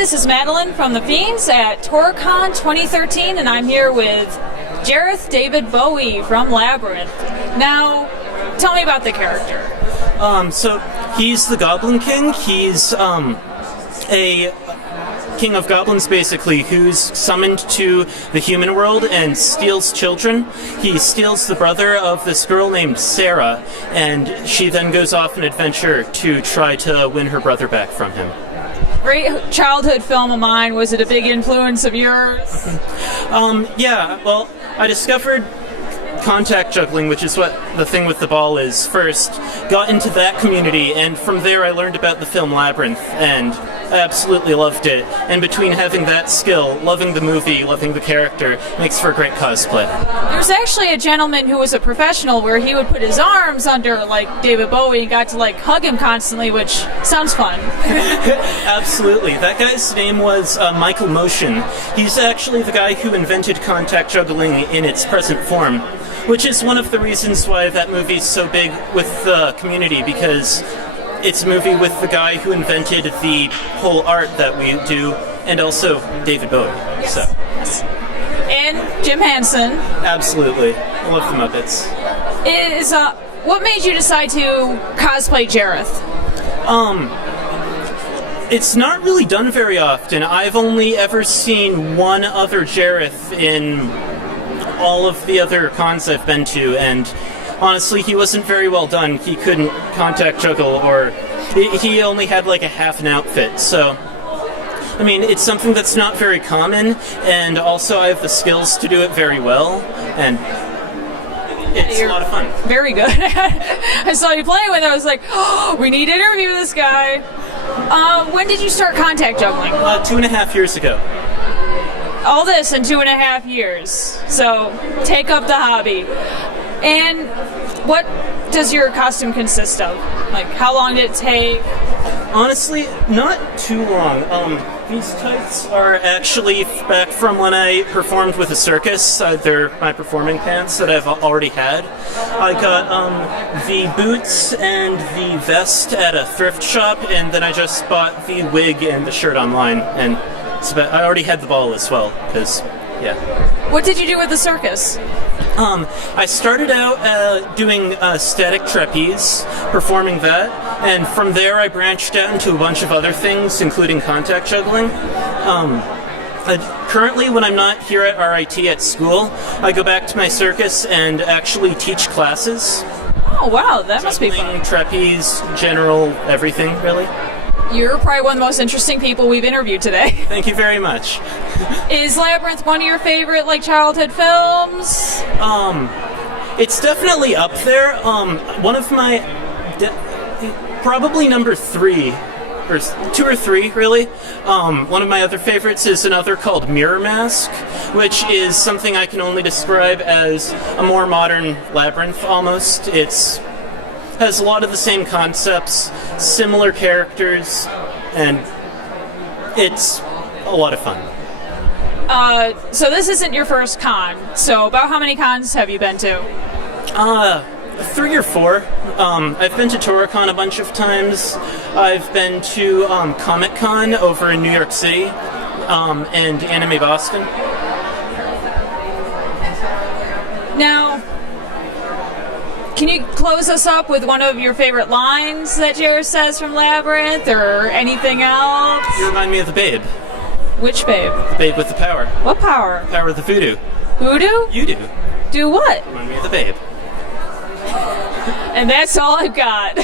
this is Madeline from the Fiends at Tora-Con 2013, and I'm here with Jareth David Bowie from Labyrinth. Now, tell me about the character. So he's the Goblin King. He's a king of goblins, basically, who's summoned to the human world and steals children. He steals the brother of this girl named Sarah, and she then goes off an adventure to try to win her brother back from him. Great childhood film of mine. Was it a big influence of yours? Yeah, well, I discovered contact juggling, which is what the thing with the ball is, first. Got into that community, and from there I learned about the film Labyrinth, and I absolutely loved it. And between having that skill, loving the movie, loving the character, makes for a great cosplay. There's actually a gentleman who was a professional where he would put his arms under, like, David Bowie and got to, like, hug him constantly, which sounds fun. Absolutely. That guy's name was Michael Motion. He's actually the guy who invented contact juggling in its present form, which is one of the reasons why that movie's so big with the community, because it's a movie with the guy who invented the whole art that we do, and also David Bowie. Yes. So. And Jim Henson. Absolutely. I love the Muppets. What made you decide to cosplay Jareth? It's not really done very often. I've only ever seen one other Jareth in all of the other cons I've been to, and honestly, he wasn't very well done. He couldn't contact juggle, or he only had like a half an outfit. So, I mean, it's something that's not very common, and also I have the skills to do it very well, and it's a lot of fun. Very good. I saw you playing with it. I was like, oh, we need to interview this guy. When did you start contact juggling? 2.5 years ago. All this in 2.5 years. So take up the hobby. And what does your costume consist of? Like, how long did it take? Honestly, not too long. These tights are actually back from when I performed with a circus. They're my performing pants that I've already had. I got the boots and the vest at a thrift shop, and then I just bought the wig and the shirt online. And I already had the ball as well, because, yeah. What did you do with the circus? I started out doing static trapeze, performing that, and from there I branched out into a bunch of other things, including contact juggling. Currently, when I'm not here at RIT at school, I go back to my circus and actually teach classes. Oh, wow, that must be fun. Trapeze, general, everything, really. You're probably one of the most interesting people we've interviewed today. Thank you very much. Is Labyrinth one of your favorite, like, childhood films? It's definitely up there. One of my, probably number 3, or 2 or 3, really. One of my other favorites is another called Mirror Mask, which is something I can only describe as a more modern Labyrinth, almost. Has a lot of the same concepts, similar characters, and it's a lot of fun. So this isn't your first con. So about how many cons have you been to? 3 or 4. I've been to Tora-Con a bunch of times. I've been to Comic-Con over in New York City, and Anime Boston. Now, can you close us up with one of your favorite lines that Jareth says from Labyrinth, or anything else? You remind me of the Babe. Which Babe? The Babe with the power. What power? Power of the voodoo. Voodoo? You do. Do what? Remind me of the Babe. And that's all I've got.